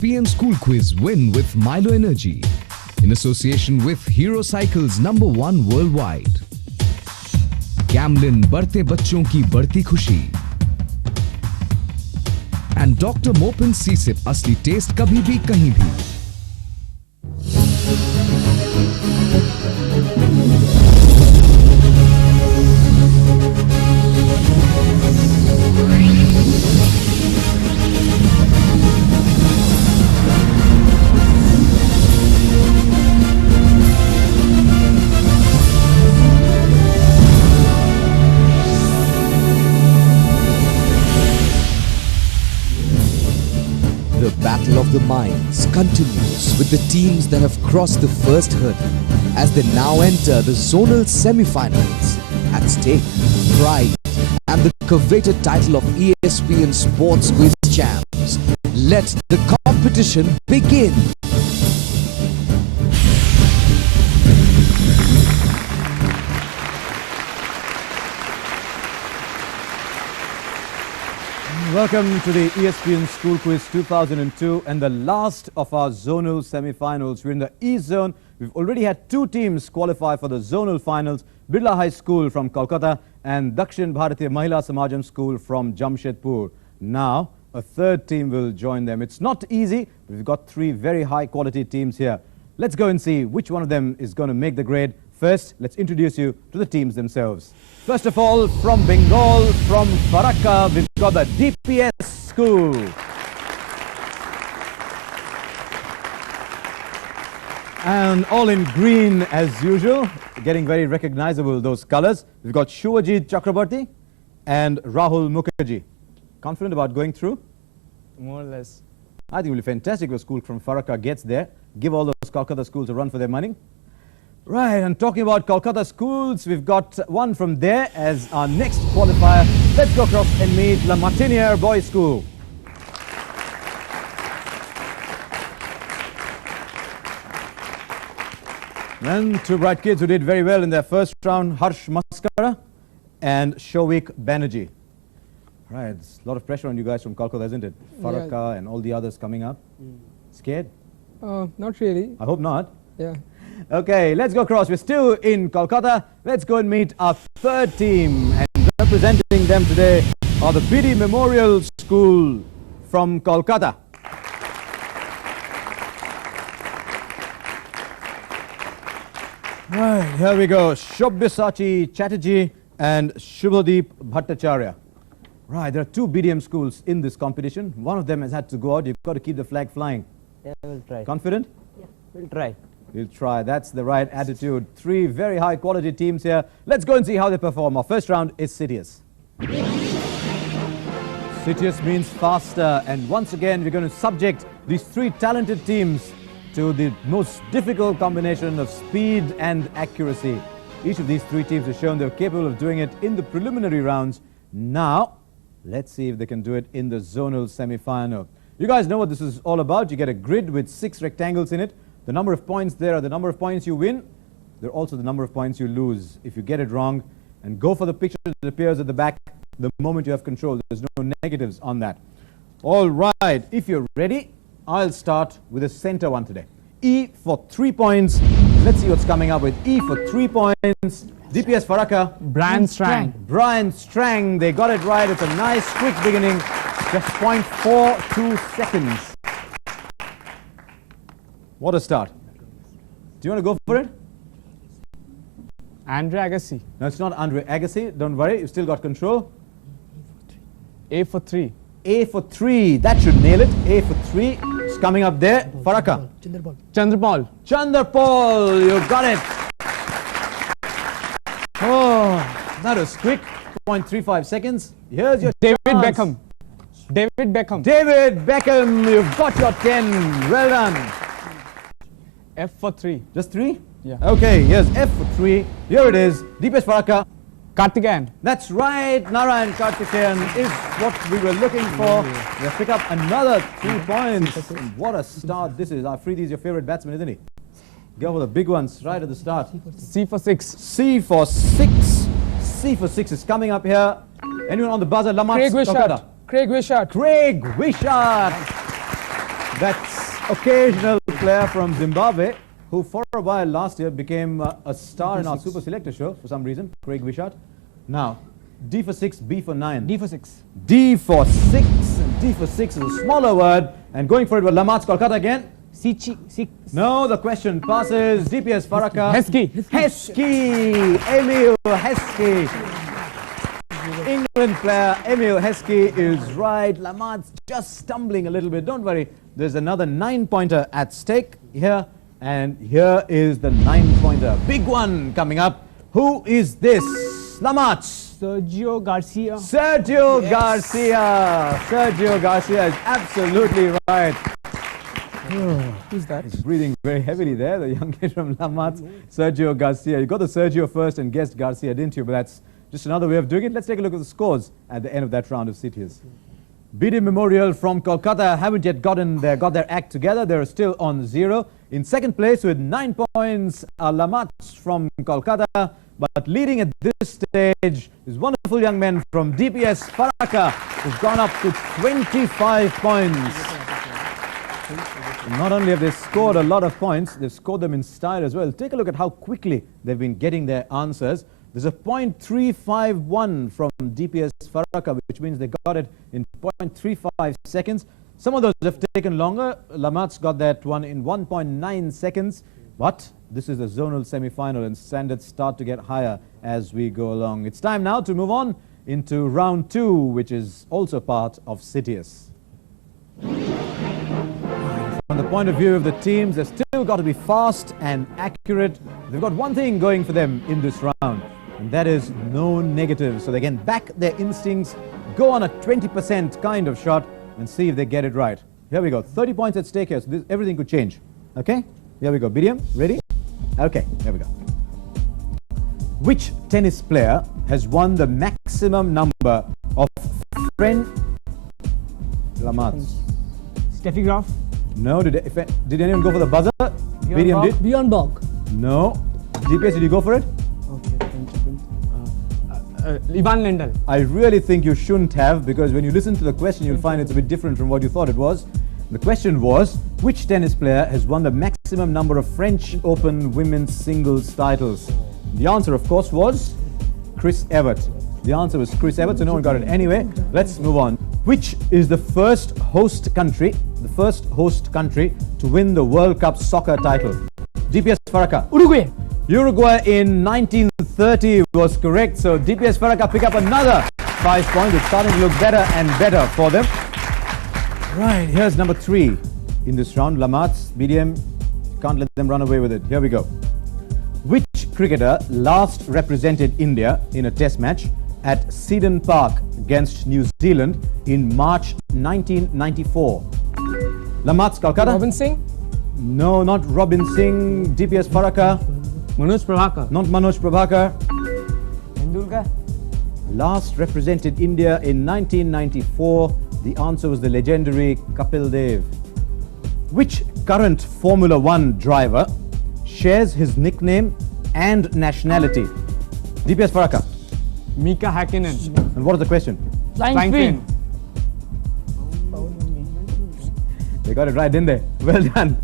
ESPN School Quiz win with Milo Energy in association with Hero Cycles #1 worldwide. Gamlin बढ़ते बच्चों की बढ़ती खुशी. And Dr. Mopin C-Sip असली टेस्ट कभी भी कहीं भी. The battle of the minds continues with the teams that have crossed the first hurdle as they now enter the zonal semi-finals. At stake, pride and the coveted title of ESPN Sports Quiz Champs. Let the competition begin. Welcome to the ESPN School Quiz 2002 and the last of our zonal semi-finals. We're in the East Zone. We've already had two teams qualify for the zonal finals. Birla High School from Kolkata and Dakshin Bharatiya Mahila Samajam School from Jamshedpur. Now, a third team will join them. It's not easy, but we've got three very high-quality teams here. Let's go and see which one of them is going to make the grade. First, let's introduce you to the teams themselves. First of all, from Bengal, from Farakka, we've got the DPS school. And all in green as usual, getting very recognizable, those colors. We've got Suvajit Chakraborty and Rahul Mukherjee. Confident about going through? More or less. I think it will be fantastic if a school from Farakka gets there. Give all those Kolkata schools a run for their money. Right, and talking about Kolkata schools, we've got one from there as our next qualifier. Let's go across and meet La Martiniere Boys School. And two bright kids who did very well in their first round, Harsh Maskara and Shovik Banerjee. Right, there's a lot of pressure on you guys from Kolkata, isn't it? Farakka and all the others coming up. Scared? Not really. I hope not. Yeah. Okay, let's go across. We're still in Kolkata. Let's go and meet our third team. And representing them today are the BD Memorial School from Kolkata. Right, here we go. Shobyasachi Chatterjee and Shubhadeep Bhattacharya. Right, there are two BDM schools in this competition. One of them has had to go out. You've got to keep the flag flying. Yeah, we'll try. Confident? Yeah, we'll try. We'll try. That's the right attitude. Three very high quality teams here. Let's go and see how they perform. Our first round is Citius. Citius means faster. And once again, we're going to subject these three talented teams to the most difficult combination of speed and accuracy. Each of these three teams has shown they're capable of doing it in the preliminary rounds. Now, let's see if they can do it in the zonal semi-final. You guys know what this is all about. You get a grid with 6 rectangles in it. The number of points there are the number of points you win. They're also the number of points you lose if you get it wrong. And go for the picture that appears at the back the moment you have control. There's no negatives on that. All right, if you're ready, I'll start with the center one today. E for 3 points. Let's see what's coming up with E for 3 points. DPS Farakka. Brian Strang. Brian Strang. They got it right. It's a nice quick beginning. Just 0.42 seconds. What a start. Do you want to go for it? Andre Agassi. No, it's not Andre Agassi. Don't worry. You've still got control. A for 3. A for 3. That should nail it. A for 3. It's coming up there. Farakka. Chandrapal. Chandrapal. You got it. Oh, that was quick. 0.35 seconds. Here's your David chance. Beckham. David Beckham. David Beckham. You've got your 10. Well done. F for 3. Just 3? Yeah. Okay, here's F for 3. Here it is. DPS Farakka. Karthikeyan. That's right. Narayan Karthikeyan is what we were looking for. We'll pick up another 3 points. What a start this is. Afridi is your favorite batsman, isn't he? Go for the big ones right at the start. C for 6. C for 6. C for 6 is coming up here. Anyone on the buzzer? Lamat Craig Wishart. Kolkata. Craig Wishart. Craig Wishart. That's occasional player from Zimbabwe, who for a while last year became a star in our Super Selector show for some reason, Craig Wishart. Now, D for 6, B for 9. D for 6. D for 6, and D for 6 is a smaller word. And going for it with Lamart's Kolkata again. Six. No, the question passes. DPS Farakka. Heskey. Emil Heskey. England player Emil Heskey is right. Lamart's just stumbling a little bit. Don't worry. There's another 9-pointer at stake here. And here is the 9-pointer. Big one coming up. Who is this? Lamart. Sergio Garcia. Sergio Garcia. Sergio Garcia is absolutely right. Who's that? He's breathing very heavily there, the young kid from Lamart, Sergio Garcia. You got the Sergio first and guessed Garcia, didn't you? But that's just another way of doing it. Let's take a look at the scores at the end of that round of cities. BD Memorial from Kolkata haven't yet got their act together. They're still on 0. In second place with 9 points are Lamart from Kolkata. But leading at this stage is wonderful young men from DPS Farakka, who've gone up to 25 points. And not only have they scored a lot of points, they've scored them in style as well. Take a look at how quickly they've been getting their answers. There's a .351 from DPS Farakka, which means they got it in 0.35 seconds. Some of those have taken longer. Lamart's got that one in 1.9 seconds. But this is the zonal semi-final, and standards start to get higher as we go along. It's time now to move on into round 2, which is also part of CITIUS. From the point of view of the teams, they've still got to be fast and accurate. They've got one thing going for them in this round, and that is no negatives. So they can back their instincts, go on a 20% kind of shot, and see if they get it right. Here we go. 30 points at stake here, so everything could change. Okay? Here we go. Bidiam, ready? Okay, here we go. Which tennis player has won the maximum number of French Lamarts? Steffi Graf. No, did anyone go for the buzzer? Bidiam did? Bjorn Borg. No. DPS, did you go for it? Ivan Lendl. I really think you shouldn't have, because when you listen to the question, you'll find it's a bit different from what you thought it was. The question was, which tennis player has won the maximum number of French Open women's singles titles? The answer, of course, was Chris Evert. The answer was Chris Evert, so no one got it anyway. Let's move on. Which is the first host country to win the World Cup soccer title? DPS Farakka. Uruguay. Uruguay in 1930 was correct, so DPS Farakka pick up another 5 points. It's starting to look better and better for them. Right, here's number 3 in this round. Lamart's, BDM, can't let them run away with it. Here we go. Which cricketer last represented India in a test match at Seddon Park against New Zealand in March 1994? Lamart's, Calcutta. Robin Singh. No, not Robin Singh. DPS Farakka. Manoj Prabhakar. Not Manoj Prabhakar. Tendulkar. Last represented India in 1994. The answer was the legendary Kapil Dev. Which current Formula 1 driver shares his nickname and nationality? DPS Farakka. Mika Hakkinen. And what is the question? Flying Queen. They got it right, didn't they? Well done.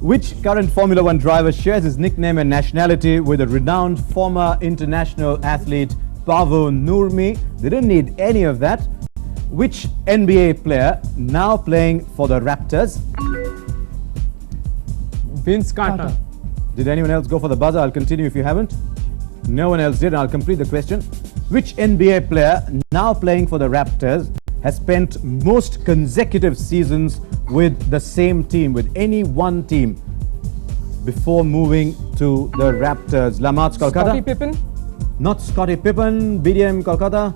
Which current Formula 1 driver shares his nickname and nationality with a renowned former international athlete Paavo Nurmi? They didn't need any of that. Which NBA player now playing for the Raptors? Vince Carter. Did anyone else go for the buzzer? I'll continue if you haven't. No one else did. I'll complete the question. Which NBA player now playing for the Raptors has spent most consecutive seasons with the same team, with any one team, before moving to the Raptors? Lamart's, Kolkata. Scottie Pippen. Not Scottie Pippen. BDM, Kolkata.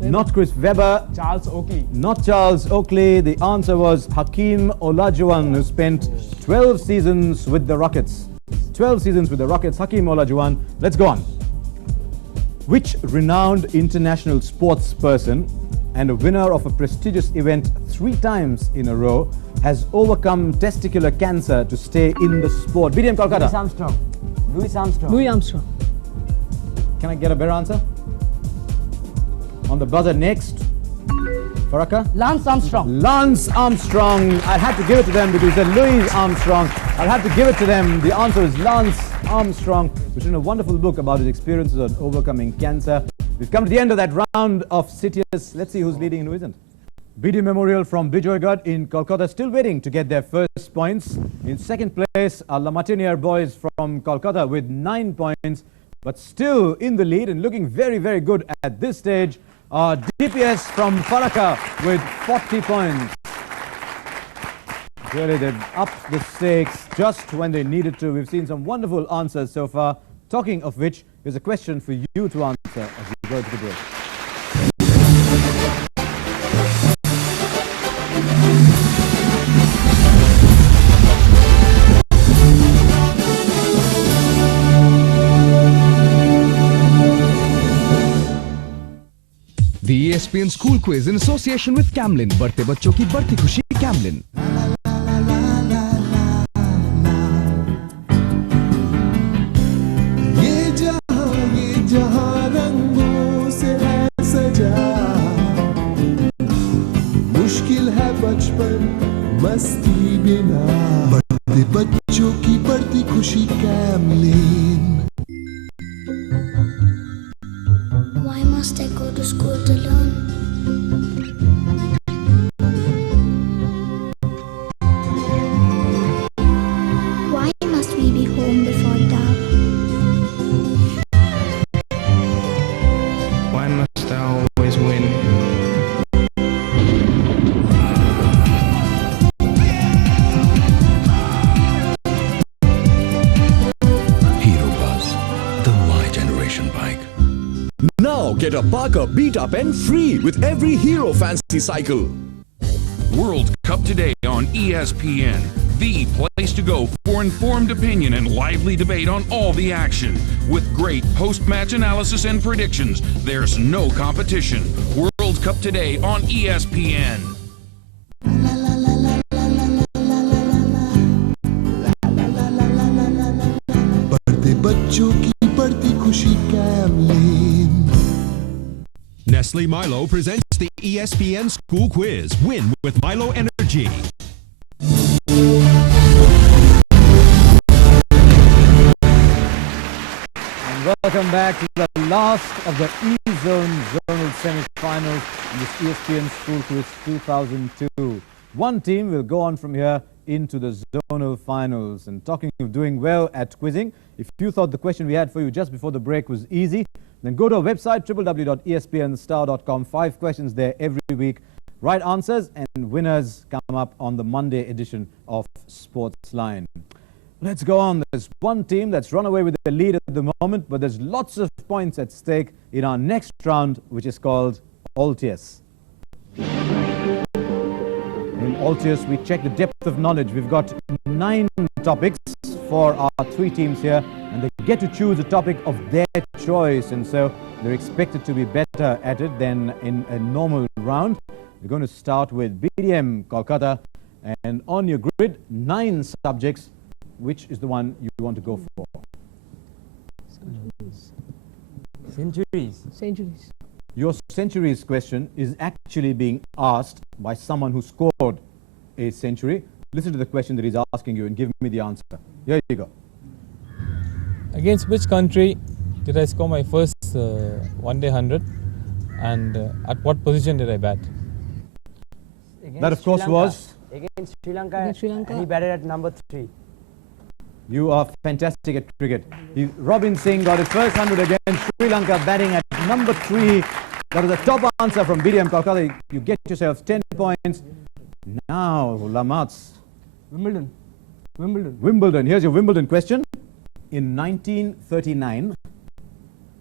Not Chris Webber. Charles Oakley. Not Charles Oakley. The answer was Hakeem Olajuwon, who spent 12 seasons with the Rockets. 12 seasons with the Rockets. Hakeem Olajuwon. Let's go on. Which renowned international sports person and a winner of a prestigious event 3 times in a row has overcome testicular cancer to stay in the sport? BDM, Kolkata. Louis Armstrong. Can I get a better answer? On the buzzer next. Farakka? Lance Armstrong. Lance Armstrong. I had to give it to them because they said Louis Armstrong. I'll have to give it to them. The answer is Lance Armstrong, who's written a wonderful book about his experiences on overcoming cancer. We've come to the end of that round of Citius. Let's see who's leading and who isn't. BD Memorial from Bijoygarh in Kolkata still waiting to get their first points. In second place are Lamatinier boys from Kolkata with 9 points, but still in the lead and looking very, very good at this stage are DPS from Farakka with 40 points. Really, they've upped the stakes just when they needed to. We've seen some wonderful answers so far. Talking of which, here's a question for you to answer as we go to the break. The ESPN School Quiz in association with Camlin. बढ़ते बच्चों की बढ़ती खुशी Camlin. ये जहां रंगों से है सजा, मुश्किल है बचपन मस्ती बिना, बढ़ते बच्चों की बढ़ती खुशी Camlin. Why must I go to school to learn? Why must we be home before dark? Why must I always win? Hero Buzz, the Y generation bike. Now get a Parker Beta Pen free with every Hero Fancy cycle. World Cup today on ESPN, the place to go for informed opinion and lively debate on all the action. With great post-match analysis and predictions, there's no competition. World Cup today on ESPN. बढ़ते बच्चों की बढ़ती खुशी Camlin. Nestle Milo presents the ESPN School Quiz. Win with Milo Energy. And welcome back to the last of the E-Zone zonal semi-finals in this ESPN School Quiz 2002. One team will go on from here into the zonal finals. And talking of doing well at quizzing, if you thought the question we had for you just before the break was easy, then go to our website, www.espnstar.com. 5 questions there every week. Right answers and winners come up on the Monday edition of Sportsline. Let's go on. There's one team that's run away with the lead at the moment, but there's lots of points at stake in our next round, which is called Altius. In Altius, we check the depth of knowledge. We've got 9 topics for our 3 teams here, and they get to choose a topic of their choice, and so they're expected to be better at it than in a normal round. We're going to start with BDM Kolkata, and on your grid, 9 subjects. Which is the one you want to go for? Centuries. Your centuries question is actually being asked by someone who scored a century. Listen to the question that he's asking you and give me the answer. Here you go. Against which country did I score my first one-day 100, and at what position did I bat? That, of course, was? Against Sri Lanka. And he batted at number 3. You are fantastic at cricket. Robin Singh got his first 100 against Sri Lanka, batting at number 3. That is a top answer from BDM Kolkata. You get yourselves 10 points. Now, Lamats. Wimbledon. Here's your Wimbledon question. In 1939,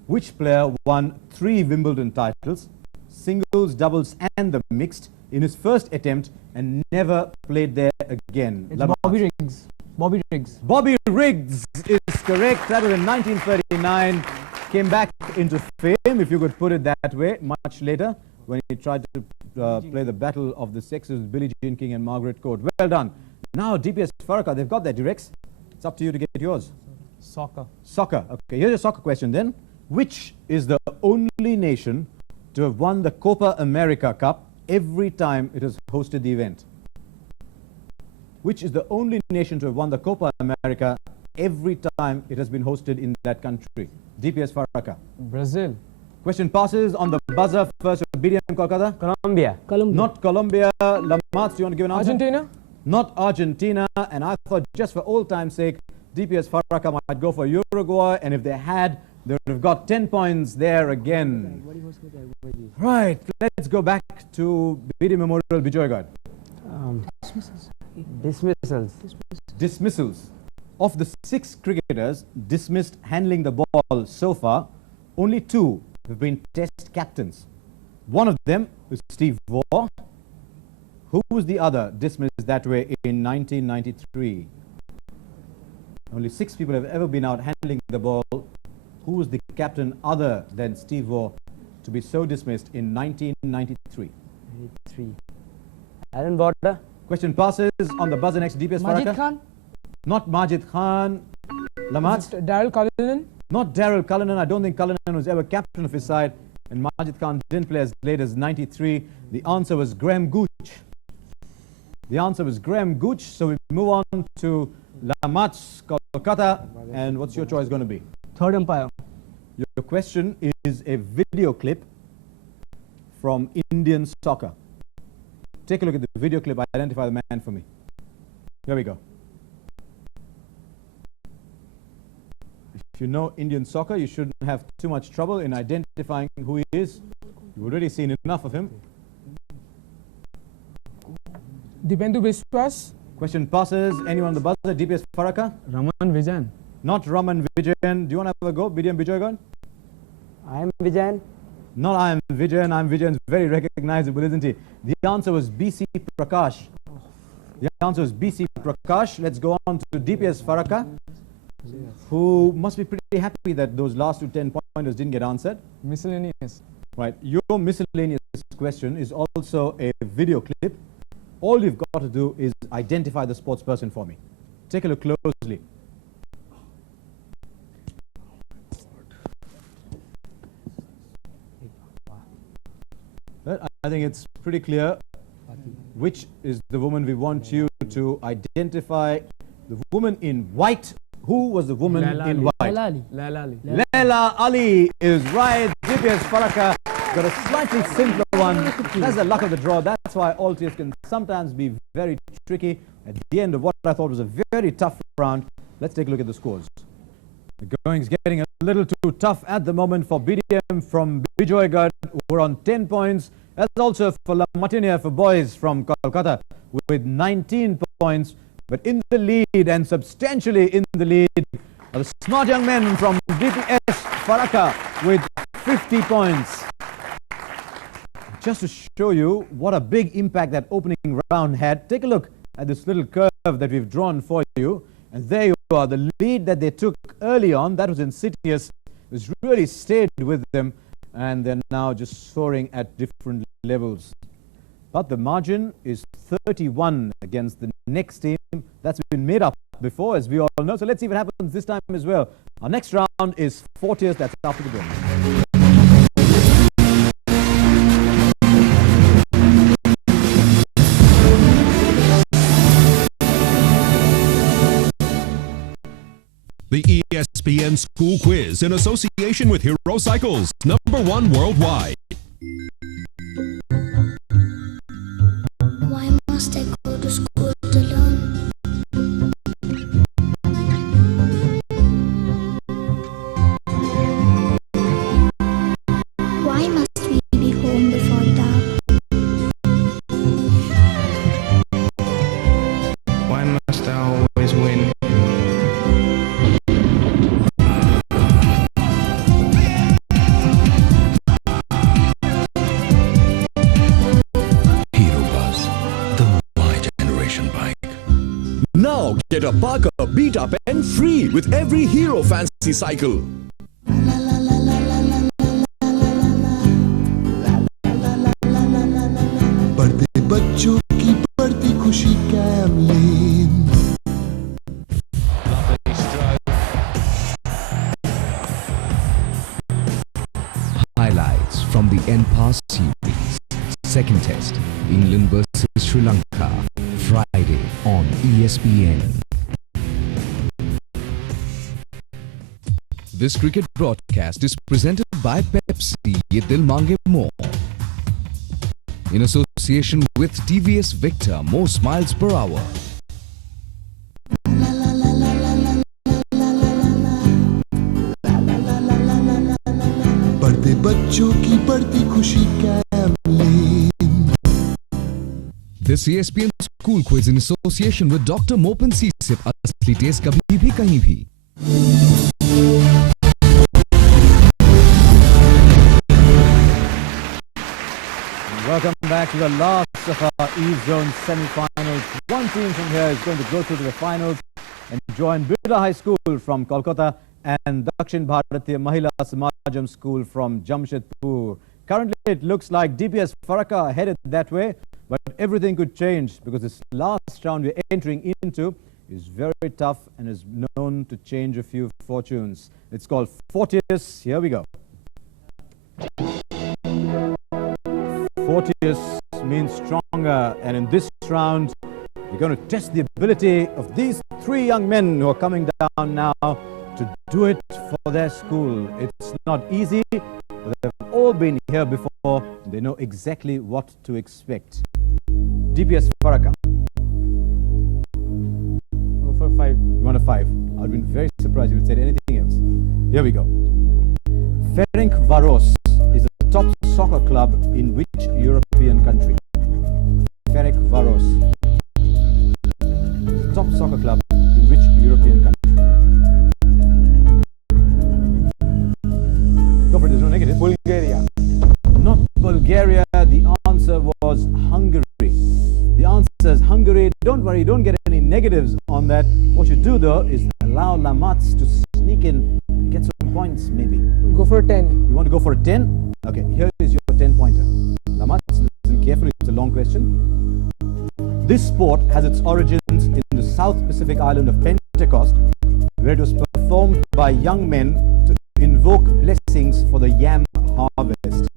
which player won 3 Wimbledon titles, singles, doubles and the mixed, in his first attempt and never played there again? It's Bobby Riggs. Bobby Riggs is correct. That was in 1939. Came back into fame, if you could put it that way, much later when he tried to play the battle of the sexes with Billie Jean King and Margaret Court. Well done. Now, DPS Farakka, they've got their directs. It's up to you to get yours. Soccer. Okay, here's a soccer question then. Which is the only nation to have won the Copa America Cup every time it has hosted the event? Which is the only nation to have won the Copa America every time it has been hosted in that country? DPS Farakka. Brazil. Question passes on the buzzer. First, BDM Kolkata. Colombia. Not Colombia. Lamats, do you want to give an answer? Argentina. Not Argentina. And I thought, just for old time's sake, DPS Farakka might go for Uruguay. And if they had, they would have got 10 points there again. Right. Let's go back to BD Memorial Bijoygad. Dismissals. Dismissals. Of the 6 cricketers dismissed handling the ball so far, only 2 have been test captains. One of them is Steve Waugh. Who was the other dismissed that way in 1993? Only 6 people have ever been out handling the ball. Who was the captain other than Steve Waugh to be so dismissed in 1993? Alan Border. Question passes on the buzzer next to DPS Farakka. Majid Khan. Not Majid Khan. Lamats. Daryl Cullinan. Not Daryl Cullinan. I don't think Cullinan was ever captain of his side. And Majid Khan didn't play as late as 93. The answer was Graham Gooch. The answer was Graham Gooch. So we move on to Lamats, Kolkata. And what's your choice going to be? Third umpire. Your question is a video clip from Indian soccer. Take a look at the video clip. Identify the man for me. Here we go. If you know Indian soccer, you shouldn't have too much trouble in identifying who he is. You've already seen enough of him. Dipendu Biswas. Question passes. Anyone on the buzzer? DPS Farakka? Raman Vijayan. Not Raman Vijayan. Do you want to have a go? BDM Bijoygan? I am Vijayan. Not I am Vijayan. I am Vijayan's very recognizable, isn't he? The answer was BC Prakash. The answer was BC Prakash. Let's go on to DPS Farakka, who must be pretty happy that those last 2 10-pointers didn't get answered. Miscellaneous. Right. Your miscellaneous question is also a video clip. All you've got to do is identify the sports person for me. Take a look closely. I think it's pretty clear which is the woman we want you to identify. The woman in white. Who was the woman in white? Laila Ali is right. DPS Farakka got a slightly simpler one. That's the luck of the draw. That's why all teams can sometimes be very tricky. At the end of what I thought was a very tough round, let's take a look at the scores. The going's getting a little too tough at the moment for BDM from Bijoygad. We're on 10 points. That's also for Lamatinia for boys from Kolkata with 19 points. But in the lead and substantially in the lead are the smart young men from DPS Farakka with 50 points. Just to show you what a big impact that opening round had, take a look at this little curve that we've drawn for you. And there you are, the lead that they took early on, that was insidious, has really stayed with them, and they're now just soaring at different levels. But the margin is 31 against the next team. That's been made up before, as we all know. So let's see what happens this time as well. Our next round is 40th, that's after the break. The ESPN School Quiz in association with Hero Cycles, #1 worldwide. Why must I go to school to learn? Why must we be home before dark? Why must I always win? Now get a Parker beat up and free with every Hero Fancy cycle. बढ़ते बच्चों की बढ़ती खुशी Camlin Highlights from the N-Pass series. Second test, England versus Sri Lanka, Friday on ESPN. This cricket broadcast is presented by Pepsi, Ye Dil Mange More. In association with TVS Victor, more smiles per hour. बढ़ते बच्चों की बढ़ती खुशी Camlin. This ESPN School Quiz in association with Dr. Mopan Sisip, असली test कभी भी कहीं भी. Welcome back to the last of our E-Zone semi-finals. One team from here is going to go through to the finals and join Birla High School from Kolkata and Dakshin Bharatiya Mahila Samajam School from Jamshedpur. Currently, it looks like DPS Farakka are headed that way, but everything could change because this last round we're entering into is very tough and is known to change a few fortunes. It's called Fortius. Here we go. Fortius means stronger, and in this round we're going to test the ability of these three young men who are coming down now to do it for their school. It's not easy, but they've all been here before. They know exactly what to expect. DPS Farakka. Go for 5. You want a 5? I would have been very surprised if you said anything else. Here we go. Ferencvaros is the top soccer club in which European country? Ferencvaros. Top soccer club in which European country? Go for it, there's no negative. Bulgaria. Not Bulgaria, the answer was Hungary. The answer is Hungary. Don't worry, don't get any negatives on that. What you do though is allow Lamats to sneak in and get some points maybe. Go for 10. You want to go for a 10? Okay, here is your 10-pointer. Lamats, listen carefully, it's a long question. This sport has its origins in the South Pacific island of Pentecost, where it was performed by young men to invoke blessings for the yam harvest.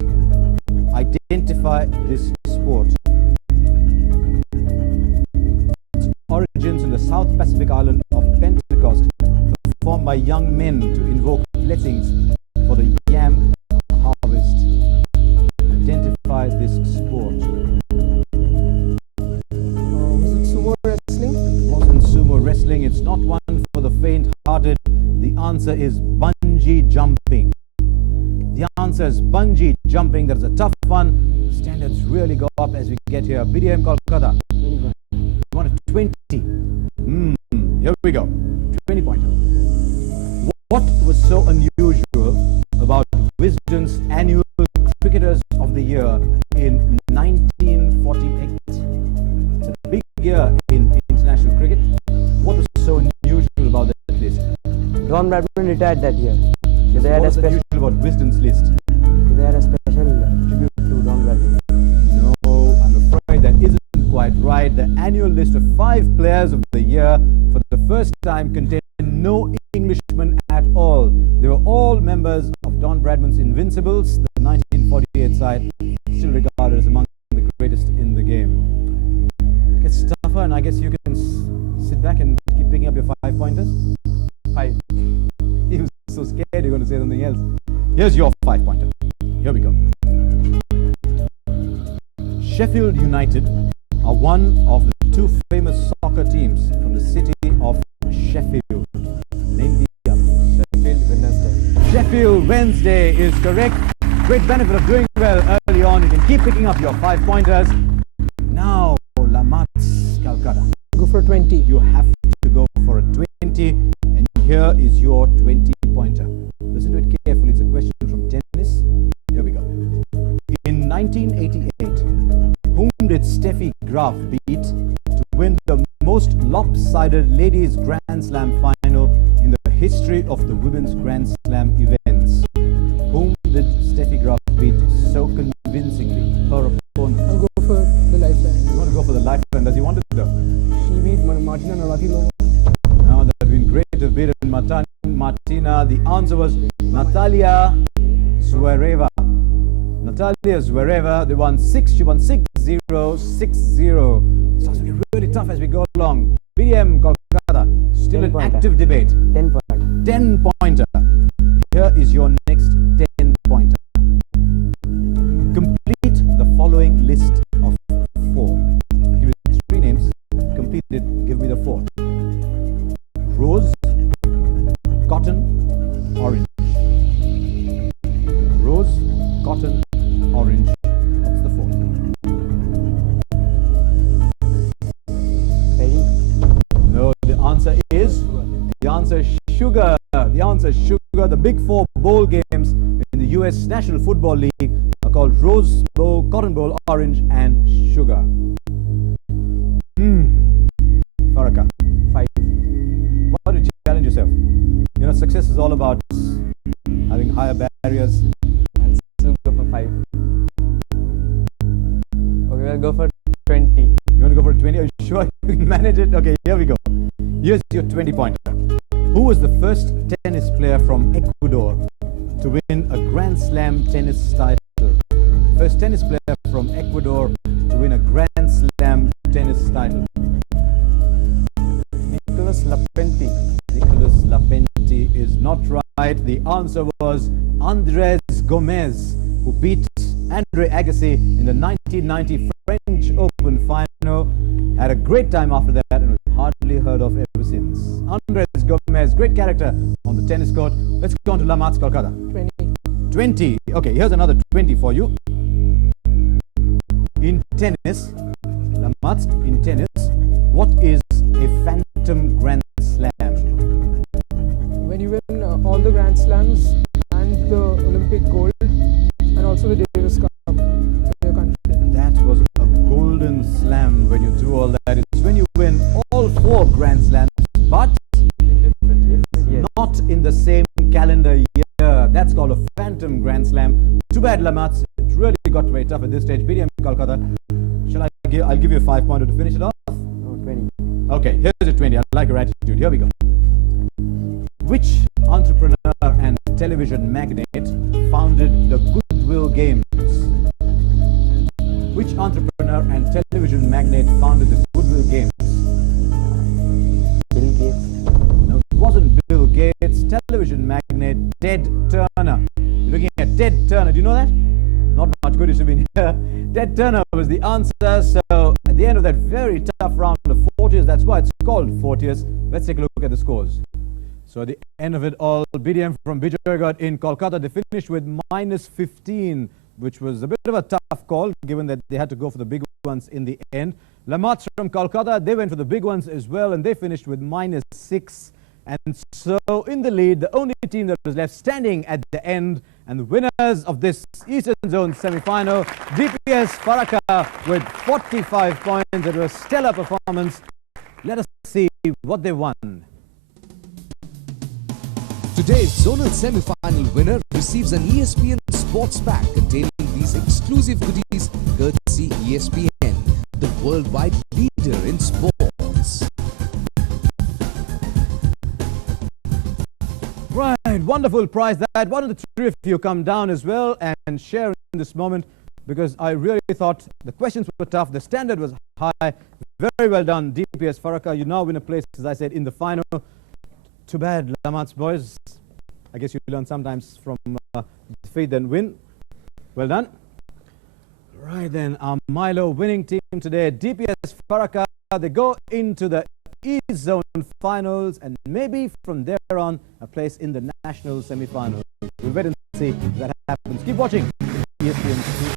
Identify this sport. Its origins in the South Pacific island of Pentecost, performed by young men to invoke blessings for the yam harvest. Identify this sport. Was it sumo wrestling? It wasn't sumo wrestling. It's not one for the faint-hearted. The answer is bungee jumping. The answer is bungee jumping. That's a tough one. Standards really go up as we get here. BDM Kolkata. You want a 20? Here we go. 20-pointer. What was so unusual about Wisden's annual Cricketers of the Year in 1948? It's a big year in international cricket. What was so unusual about that list? Don Bradman retired that year. So they What had a was special. unusual about Wisden's list? They had a special tribute to Don Bradman. No, I'm afraid that isn't quite right. The annual list of 5 players of the year for the first time contained no Englishmen at all. They were all members of Don Bradman's Invincibles, the 1948 side, still regarded as among the greatest in the game. It gets tougher, and I guess you can sit back and keep picking up your 5-pointers. 5. He was so scared you're going to say something else. Here's your 5-pointer. Here we go. Sheffield United are one of the 2 famous soccer teams from the city of Sheffield. Name the other. Sheffield Wednesday. Sheffield Wednesday is correct. Great benefit of doing well early on. You can keep picking up your 5-pointers. Now, Lamats Calcutta. Go for 20. You have to go for a 20, and here is your 20-pointer. Listen to it carefully. It's a question from tennis. Here we go. In 1988, whom did Steffi Graf beat to win the most lopsided ladies Grand Slam final in the history of the women's Grand Slam events? Whom did Steffi Graf beat so convincingly? Her opponent. I'll go for the lifeline. You want to go for the lifeline? Does he want it though? She beat Martina Navratilova. Now that would have been great to have beaten Martina. The answer was Natalia Suareva. Natalia's wherever. They won 6. She won 6-0, 6-0. It starts to get really tough as we go along. BDM Kolkata, still an active debate. 10-pointer. Here is your next 10-pointer. Complete the following list of 4. Give me 3 names. Complete it. Give me the 4th. Rose, cotton, orange. Rose, cotton, orange. That's the 4th. Ready? No, the answer is sugar. The answer is sugar. The big 4 bowl games in the US National Football League are called Rose Bowl, Cotton Bowl, Orange, and Sugar. Farakka. 5. Why don't you challenge yourself? You know, success is all about having higher barriers. I'll still go for 5. Okay, I'll go for 20. You want to go for 20? Are you sure you can manage it? Okay, here we go. Here's your 20-pointer. Who was the first tennis player from Ecuador to win a Grand Slam tennis title? First tennis player from Ecuador to win a Grand Slam tennis title. Nicolas Lapenti. Nicolas Lapenti is not right. The answer was Andres Gomez, who beat Andre Agassi in the 1990 French Open final. Had a great time after that and was hardly heard of ever since. Andres Gomez, great character on the tennis court. Let's go on to Lamat's Kolkata. 20. Okay, here's another 20 for you. In tennis, Lamat's, in tennis, what is a phantom Grand Slam? When you win all the Grand Slams and the Olympic gold and also the Davis Cup for your country. That was a golden slam when you do all that. It's when you win all 4 Grand Slams, but not in the same calendar year. That's called a phantom Grand Slam. Too bad, Lamat's. It really got very tough at this stage. BDM Kolkata. I'll give you a 5-pointer to finish it off. Oh, 20. Okay, here's a 20. I like your attitude. Here we go. Which entrepreneur and television magnate founded the Goodwill Games? Which entrepreneur and television magnate founded the Goodwill Games? Bill Gates. No, it wasn't Bill Gates. Television magnate Ted Turner. You're looking at Ted Turner. Do you know that? Not much good. You should be here. Ted Turner was the answer. So at the end of that very tough round of 40s, that's why it's called 40s. Let's take a look at the scores. So at the end of it all, BDM from Bijaygarh in Kolkata, they finished with -15, which was a bit of a tough call, given that they had to go for the big ones in the end. Lamat's from Kolkata, they went for the big ones as well, and they finished with -6. And so in the lead, the only team that was left standing at the end, and the winners of this Eastern Zone semi-final, DPS Farakka with 45 points. It was a stellar performance. Let us see what they won. Today's zonal semi-final winner receives an ESPN sports pack containing these exclusive goodies courtesy ESPN, the worldwide leader in sports. Right, wonderful prize that. Why don't the 3 of you come down as well and share in this moment, because I really thought the questions were tough, the standard was high. Very well done, DPS Farakka. You now win a place, as I said, in the final. Too bad, Lamat's boys. I guess you learn sometimes from defeat than win. Well done. Right then, our Milo winning team today, DPS Farakka. They go into the East Zone finals and maybe from there on a place in the national semi-finals. We'll wait and see if that happens. Keep watching ESPN.